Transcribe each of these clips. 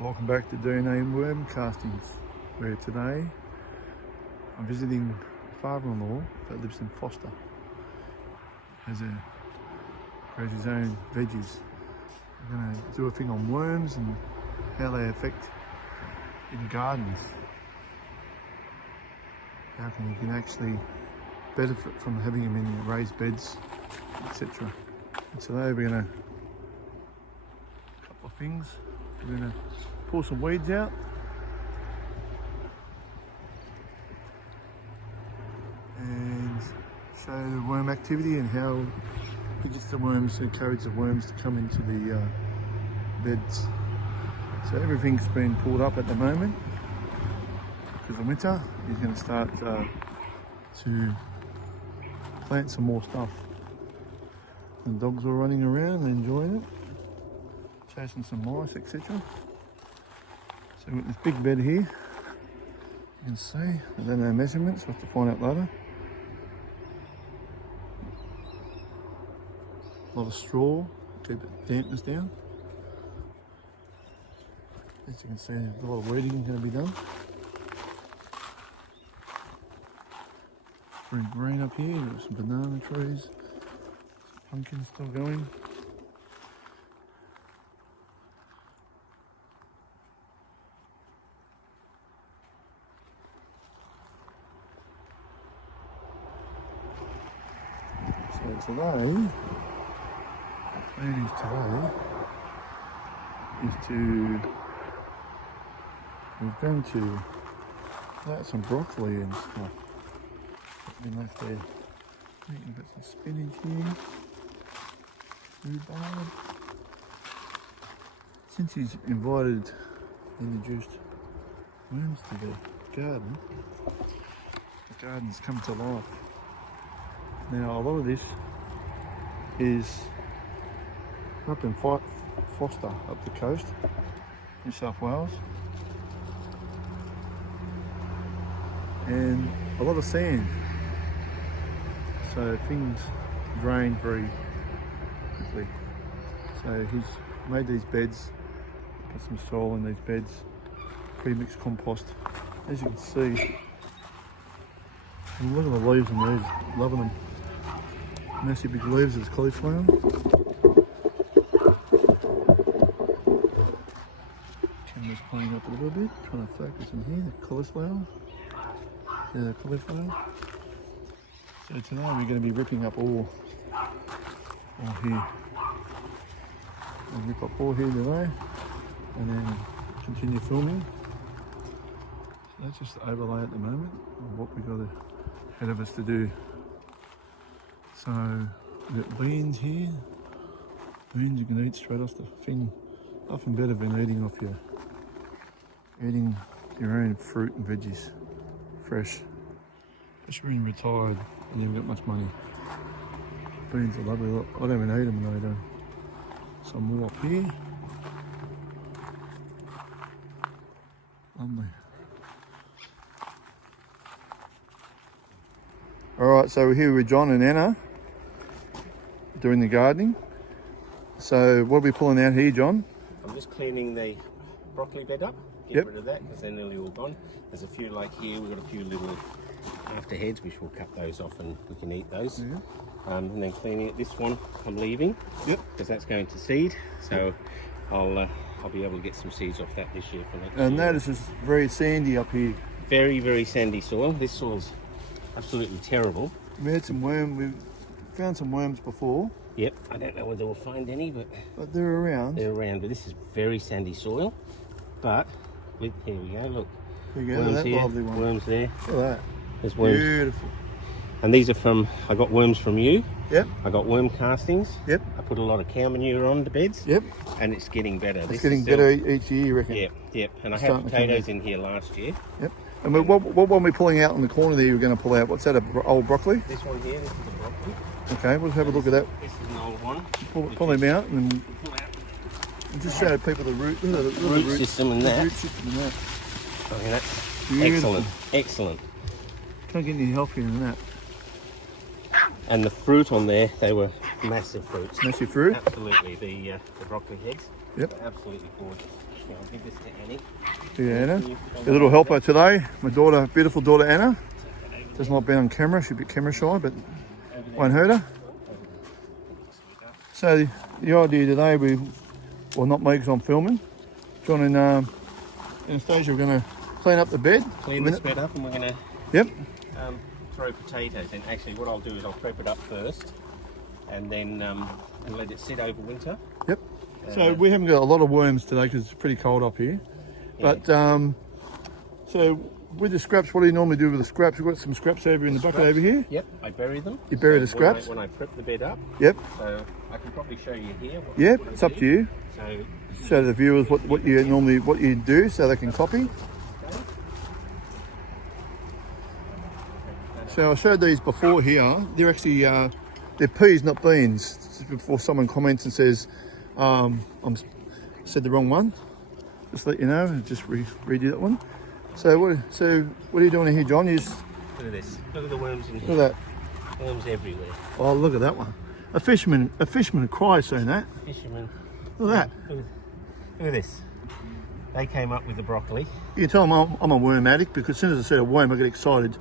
Welcome back to DNA Worm Castings, where today I'm visiting my father-in-law that lives in Foster. Grows his own veggies. We're going to do a thing on worms and how they affect in gardens. How you can actually benefit from having them in raised beds, etc. And today we're going to a couple of things. We're going to pull some weeds out. And show the worm activity and how it gets the worms, encourage the worms to come into the beds. So everything's been pulled up at the moment because of winter. He's going to start to plant some more stuff. And the dogs are running around and enjoying it, chasing some mice, etc. So we've got this big bed here. You can see, I don't know measurements, we'll have to find out later. A lot of straw, keep the dampness down. As you can see, a lot of weeding going to be done. Very green up here, we've got some banana trees, some pumpkins still going. So today, the plan is we're going to plant some broccoli and stuff. Been left there. We've got some spinach here, rhubarb. Since he's invited and introduced worms to the garden's come to life. Now a lot of this is up in Foster, up the coast, New South Wales, and a lot of sand, so things drain very quickly. So he's made these beds, put some soil in these beds, pre-mixed compost. As you can see, and look at the leaves on these, loving them. Massive big leaves of cauliflower. Camera's playing up a little bit, trying to focus in here, the cauliflower. There's the cauliflower. So today we're going to be ripping up all here. We'll rip up all here today and then continue filming. So that's just the overlay at the moment of what we've got ahead of us to do. So we've got beans here. Beans you can eat straight off the thing. Nothing better than eating your own fruit and veggies fresh. Especially when you're retired and you haven't got much money. Beans are lovely. I don't even eat them though. Some more up here. Lovely. Alright, so we're here with John and Anna doing the gardening. So what are we pulling out here, John? I'm just cleaning the broccoli bed up, get rid of that because they're nearly all gone. There's a few like here, we've got a few little after heads which we'll cut those off and we can eat those. Yeah. And then cleaning it, this one I'm leaving because that's going to seed. So I'll be able to get some seeds off that this year for next year. And notice it's very sandy up here. Very, very sandy soil. This soil's absolutely terrible. We had some we've found some worms before. Yep, I don't know whether we'll find any, but they're around. They're around, but this is very sandy soil. But here we go, look. There you go, worms that here, lovely one. worms there. Look at that. There's worms. Beautiful. And these are I got worms from you. Yep. I got worm castings. Yep. I put a lot of cow manure on the beds. Yep. And it's getting better. It's getting better each year, you reckon? Yep, yep. And It's I had starting to come potatoes down. in here last year. Yep. And what one are we pulling out in the corner there you're going to pull out? What's that, old broccoli? This one here, this is the broccoli. Okay, we'll have a look at that. This is an old one. Pull him out and Pull out just show people the root, root system and that. Root system and that. I mean, that's Beautiful. excellent, excellent. Can't get any healthier than that. And the fruit on there, they were massive fruits. Massive fruit. Absolutely, the broccoli heads. Yep. They're absolutely gorgeous. Yeah, I'll give this to Annie. Yeah, Anna. A little helper today. My daughter, beautiful daughter Anna. Doesn't like being on camera. She's a bit camera shy, but won't hurt her. So the idea today, well, not me because I'm filming. John and Anastasia are going to clean up the bed. Clean this bed up, and we're going to Yep. throw potatoes in. Actually, what I'll do is I'll prep it up first, and then and let it sit over winter. Yep. So we haven't got a lot of worms today because it's pretty cold up here. Yeah. But so with the scraps, what do you normally do with the scraps? We've got some scraps over in the bucket over here. Yep, I bury them. You bury So the scraps? when I prep the bed up. Yep. So I can probably show you here. Yep. what I It's up do. to you. So Show the viewers what you do so they can copy. So I showed these before here. They're actually they're peas, not beans. Just before someone comments and says said the wrong one, just let you know and just redo that one. So what are you doing here, John? You just, look at this. Look at the worms in look here. at that. Worms everywhere. Oh, look at that one. A fisherman would cry seeing that. Fishermen. Look at that. Look at this. They came up with the broccoli. You can tell them I'm a worm addict because as soon as I see a worm, I get excited.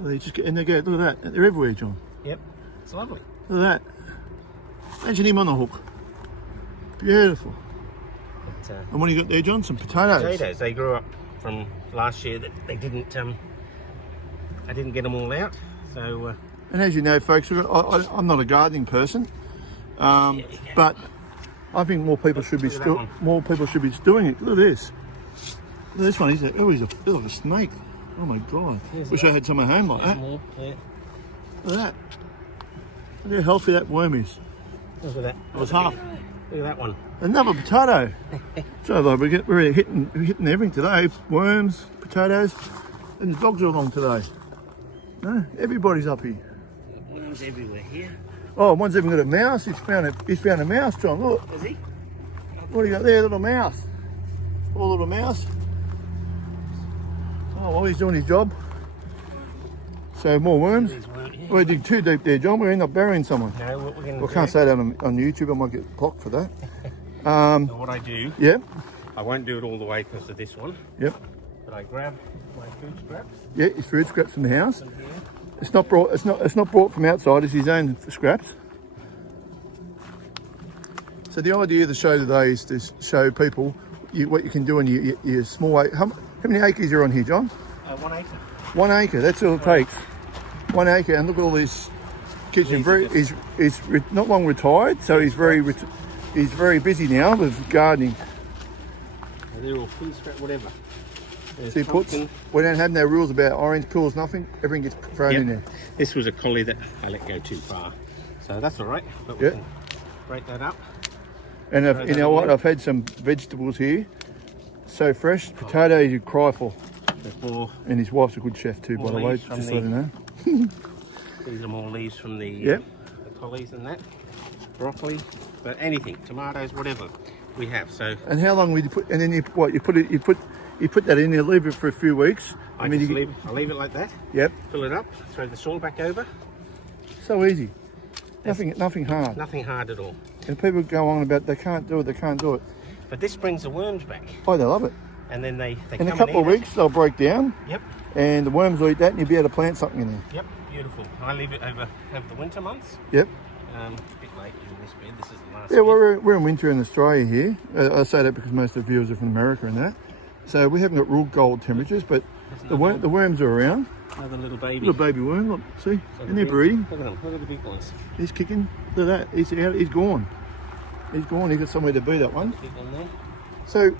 They just get in there. Look at that. They're everywhere, John. Yep. It's lovely. Look at that. Imagine him on the hook. Beautiful. But, And what do you got there, John? Some potatoes. potatoes. They grew up from last year that they didn't. I didn't get them all out. So And as you know, folks, I'm not a gardening person, but I think more people should be Look at that one. doing it. Look at this. Look at this one. He's like a snake. Oh my God! Here's Wish that. I had some at home like that. more. Yeah. Look at that. Look how healthy that worm is. Look at that. It was half. Look at that one. Another potato. So like, we're hitting everything today. Worms, potatoes, and the dogs are along today. No, everybody's up here. Worms everywhere here. Oh, one's even got a mouse. He's found a mouse, John. Look. Is he? What do you got there? Little mouse. Poor little mouse. Oh, well, he's doing his job. So more worms. These weren't here. We dig too deep there, John. We end up burying someone. No, what we're going to Well, do. I can't say that on YouTube. I might get blocked for that. So what I do, Yep. I won't do it all the way because of this one, Yep. but I grab my food scraps Yeah, his food scraps from the house. from here. It's not brought from outside. It's his own scraps. So the idea of the show today is to show people what you can do in your small. How many acres are on here, John? 1 acre. 1 acre. That's all it takes. 1 acre, and look at all this kitchen. He's not long retired, so he's very busy now with gardening. They're all food scrap, whatever. There's So he puts. pumpkin. We don't have no rules about orange peels, nothing. Everything gets thrown in Yep. there. This was a collie that I let go too far, so that's all right. But we Yep. can break that up. And you know what? I've had some vegetables here, so fresh. Potatoes you cry for. Before And his wife's a good chef too, by the way. leaves from Just the- let her know. these are more leaves from the, Yep. the collies and that, broccoli, but anything, tomatoes, whatever we have. So And how long would you put? And then you put that in there, leave it for a few weeks. I mean, just you- I'll leave it like that. Yep. Fill it up, throw the soil back over. So easy. Nothing hard. Nothing hard at all. And people go on about they can't do it. But this brings the worms back, Oh, they love it. and then they In come a couple of and eat weeks, they'll break down, it. Yep, and the worms will eat that, and you'll be able to plant something in there. yep, beautiful. I leave it over the winter months. Yep. A bit late in this bed. This is the last. Yeah, bed. we're in winter in Australia here. I say that because most of the viewers are from America and that. So we haven't got real cold temperatures, but the worms are around. Another little baby. Little baby worm, look, see? Look And at they're the- breeding. Look at them. Look at the big ones. He's kicking. Look at that. He's out. He's gone. He's gone. He's got somewhere to be, that one. Big one there. So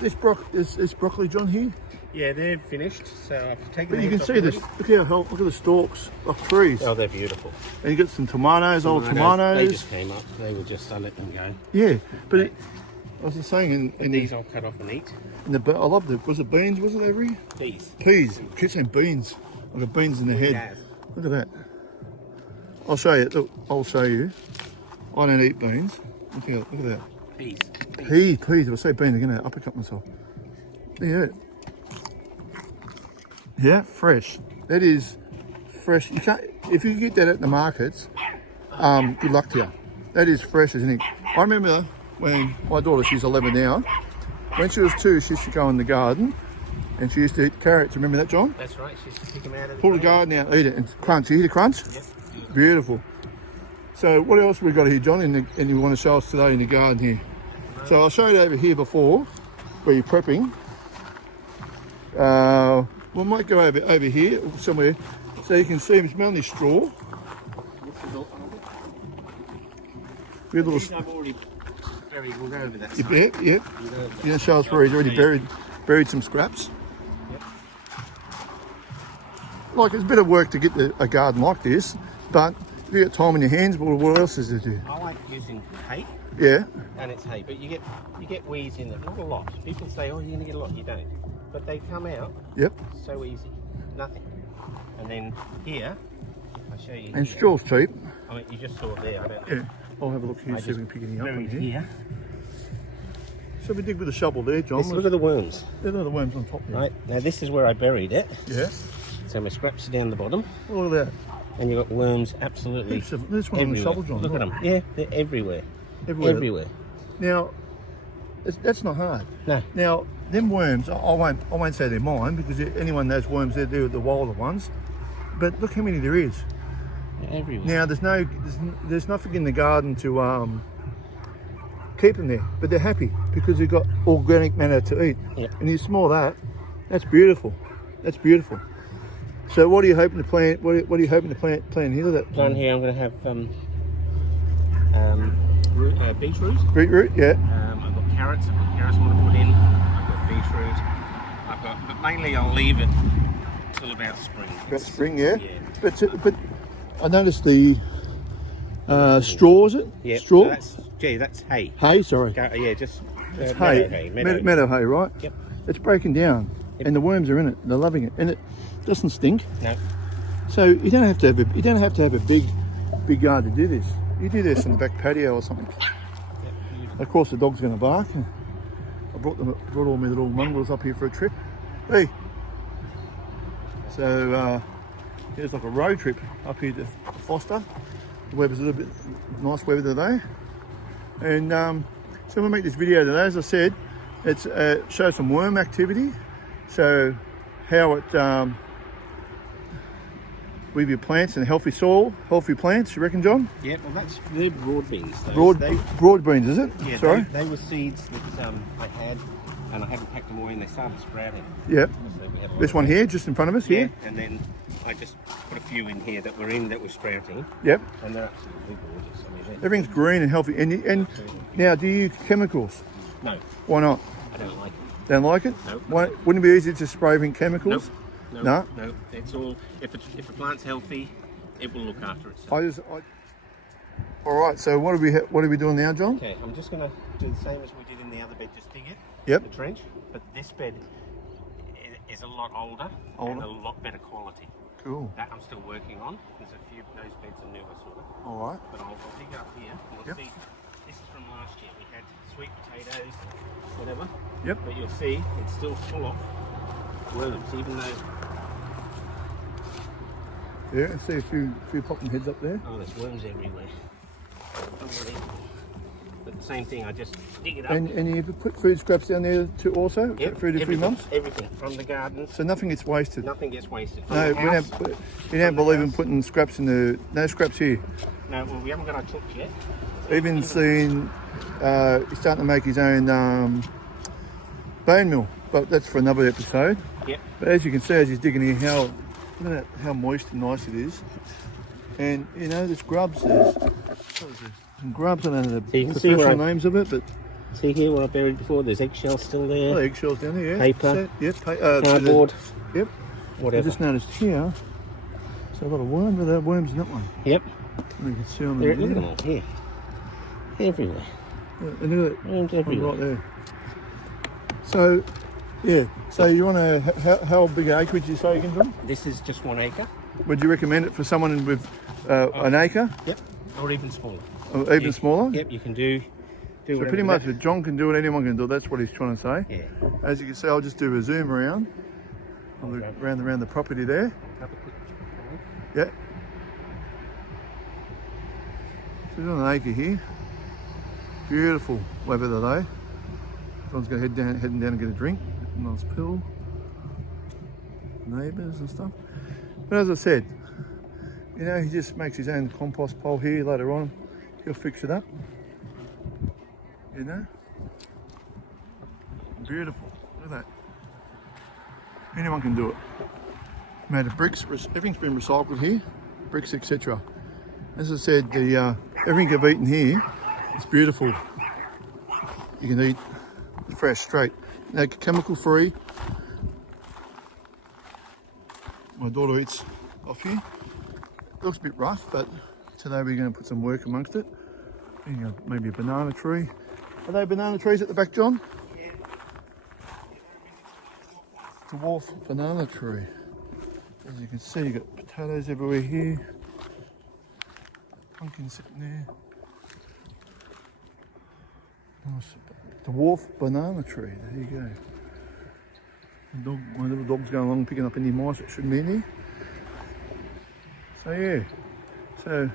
this broccoli, John, here. Yeah, they're finished. So I've taken. But the you can heads see off this. Look at the stalks of trees. already. Oh, they're beautiful. And you got some tomatoes, old They tomatoes. just came up. They were just. I let them go. Yeah, but I was just saying in These I'll cut off and eat. I love was it beans? Was it every These. peas? I keep saying beans. I've got beans in the head. Yes. Look at that. I'll show you. Look, I'll show you. I don't eat beans. Look at that. Peas. Peas. If I say beans, I'm going to uppercut myself. Yeah. Yeah, fresh. That is fresh. You can't. If you get that at the markets, Good luck to you. That is fresh, isn't it? I remember when my daughter, she's 11 now, when she was 2, she used to go in the garden and she used to eat carrots. Remember that, John? That's right. She used to pick them out of the Pull the ground. garden out, eat it, and crunch. You hear the crunch? Yep. Beautiful. So what else we got here, John, and you want to show us today in the garden here? So I'll show you over here before, where you're prepping. We might go over here somewhere so you can see it's mainly straw. This is all. We have These little. I've already buried. We'll go over that. Yep, side. yep. We'll go over You're that. gonna show us where he's already buried some scraps. Yep. Like, it's a bit of work to get a garden like this, but if you get time on your hands, what else is there to do? I like using hay, Yeah, and it's hay, but you get weeds in it. Not a lot. People say, "Oh, you're gonna get a lot." You don't, but they come out yep. so easy. Nothing. And then here, I'll show you. And here. straw's cheap. I mean, you just saw it there. I don't know. Yeah, I'll have a look here, I see if just we can pick anything up on buried here. here. So we dig with a shovel there, John. Look at the worms. There are the worms on top there. Right now, this is where I buried it. Yeah. So my scraps are down the bottom, Look at that. and you've got worms absolutely Heaps of, there's one on the everywhere. shovel, John. Look at them. Yeah, they're everywhere. Everywhere. Everywhere. Now, that's not hard. No. Now, them worms, I won't say they're mine because anyone knows worms, they're the wilder ones. But look how many there is. They're everywhere. Now, there's nothing in the garden to keep them there, but they're happy because they've got organic matter to eat. Yep. And you smell that. That's beautiful. That's beautiful. So, what are you hoping to plant? What are you hoping to plant here? That Down here, I'm going to have beetroot. beetroot, yeah. I've got carrots. I've got carrots I want to put in. I've got beetroot. But mainly I'll leave it till about spring. About spring, yeah. Yeah. But I noticed the straw, is it? Yeah. Straw? So that's hay. Hay, sorry. Yeah, just It's meadow hay. hay. Meadow. Meadow hay, right? Yep. It's breaking down, Yep. and the worms are in it. They're loving it, and it doesn't stink. No. So you don't have to have a big yard to do this. You do this in the back patio or something. Yep. Of course, the dog's going to bark. I brought all my little mongrels up here for a trip. Hey. So here's like a road trip up here to Foster. The weather's a little bit nice weather today, and so we'll make this video today. As I said, it's show some worm activity. So how it with your plants and healthy soil, healthy plants. You reckon, John? Yeah. Well, they're broad beans. Broad beans, is it? Yeah. Sorry. They were seeds that I had, and I hadn't packed them away, and they started sprouting. Yeah. So we had a lot This of one them. here, just in front of us. Yeah. Here. And then I just put a few in here that were sprouting, Yep. and they're absolutely gorgeous. I mean, Everything's green and healthy. And now, do you use chemicals? no, Why not? I don't like it. Don't like it? Nope. Why, wouldn't it be easy to spray in chemicals? No? No. It's all if a plant's healthy, it will look after itself. All right. So what are we doing now, John? Okay, I'm just going to do the same as we did in the other bed. Just dig it, Yep. the trench. But this bed is a lot older and a lot better quality. Cool. That I'm still working on. There's a few those beds are newer, sort of. All right. But I'll dig up here. And you'll Yep. see. This is from last year. We had sweet potatoes, whatever. Yep. But you'll see it's still full of worms, even though. Yeah. I see a few popping heads up there. Oh, there's worms everywhere. Unbelievable. But the same thing, I just dig it up. And you put food scraps down there too also? Yep, Food a few months? Everything from the garden. So nothing gets wasted? Nothing gets wasted. From No, the house, you don't believe in house. putting scraps in the... No scraps here. No, well, we haven't got our tools yet. Even seen he's starting to make his own bone meal, but that's for another episode. Yep. But as you can see, as he's digging here, look at that, how moist and nice it is. And you know, there's grubs. There's some grubs. I don't know So the you can see where professional I- names of it, but See here where I buried before? There's eggshells still there. eggshells down there. Yeah. Paper. So, yep. Cardboard. Yep. I Whatever. just noticed here. So a lot of worms. There are worms in that one. Yep. And you can see on Look there. at them all here. Everywhere. Yeah, and look at that. Worms One everywhere. right there. So, yeah. So you want to, how big an acreage you say again, John? This is just 1 acre. Would you recommend it for someone with an acre, Yep. Or even smaller. or even smaller? Yep, you can do So whatever pretty you much want. if John can do it, anyone can do it. That's what he's trying to say. Yeah. As you can see, I'll just do a zoom around, around the property there. Have a quick- Yeah. So we're on an acre here. Beautiful weather today. Everyone's going to heading down and get a drink. Nice pill. Neighbours and stuff. But as I said, you know, he just makes his own compost pile here. Later on, he'll fix it up. You know, beautiful. Look at that. Anyone can do it. Made of bricks. Everything's been recycled here. Bricks, etc. As I said, the everything I've eaten here is beautiful. You can eat fresh, straight. Now, chemical free. My daughter eats off here. It looks a bit rough, but today we're going to put some work amongst it. You know, maybe a banana tree. Are they banana trees at the back, John? Yeah. Dwarf banana tree. As you can see, you've got potatoes everywhere here. Pumpkin sitting there. Nice dwarf banana tree. There you go. My little dog's going along picking up any mice that shouldn't be in here. So yeah, so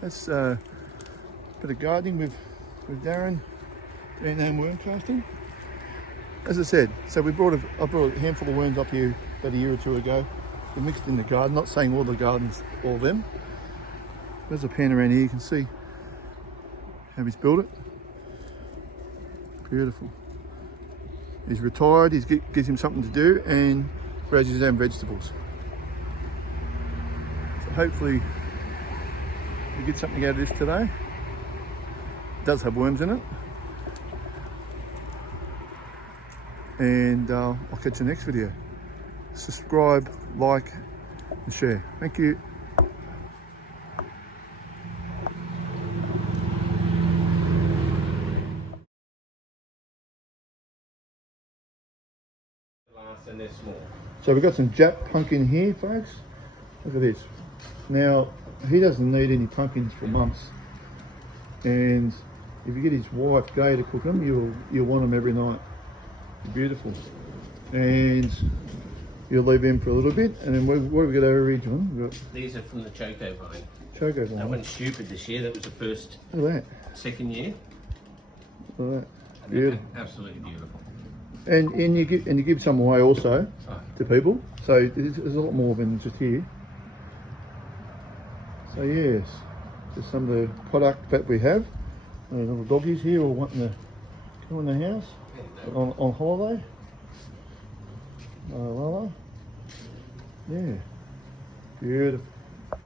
that's a bit of gardening with Darren doing home worm casting. As I said, so I brought a handful of worms up here about a year or two ago. We mixed in the garden, not saying all the gardens, all of them. There's a pan around here, you can see how he's built it. Beautiful. He's retired, gives him something to do and grows his own vegetables. So hopefully we get something out of this today. It does have worms in it. And I'll catch you next video. Subscribe, like and share. Thank you. And they're small. So we've got some Jap pumpkin here, folks. Look at this. Now, he doesn't need any pumpkins for months. And if you get his wife, Gay, to cook them, you'll want them every night. They're beautiful. And you'll leave them for a little bit. And then what have we got over here, John? We've got These are from the Choco vine. Choco vine. That went stupid this year. That was the first, Look at second year. that. Look at that. And they're Beautiful. absolutely beautiful. And you give some away also Oh. to people. So there's a lot more than just here. So yes, just some of the product that we have. Little doggies here all wanting to go in the house on holiday. Lala. Yeah, beautiful.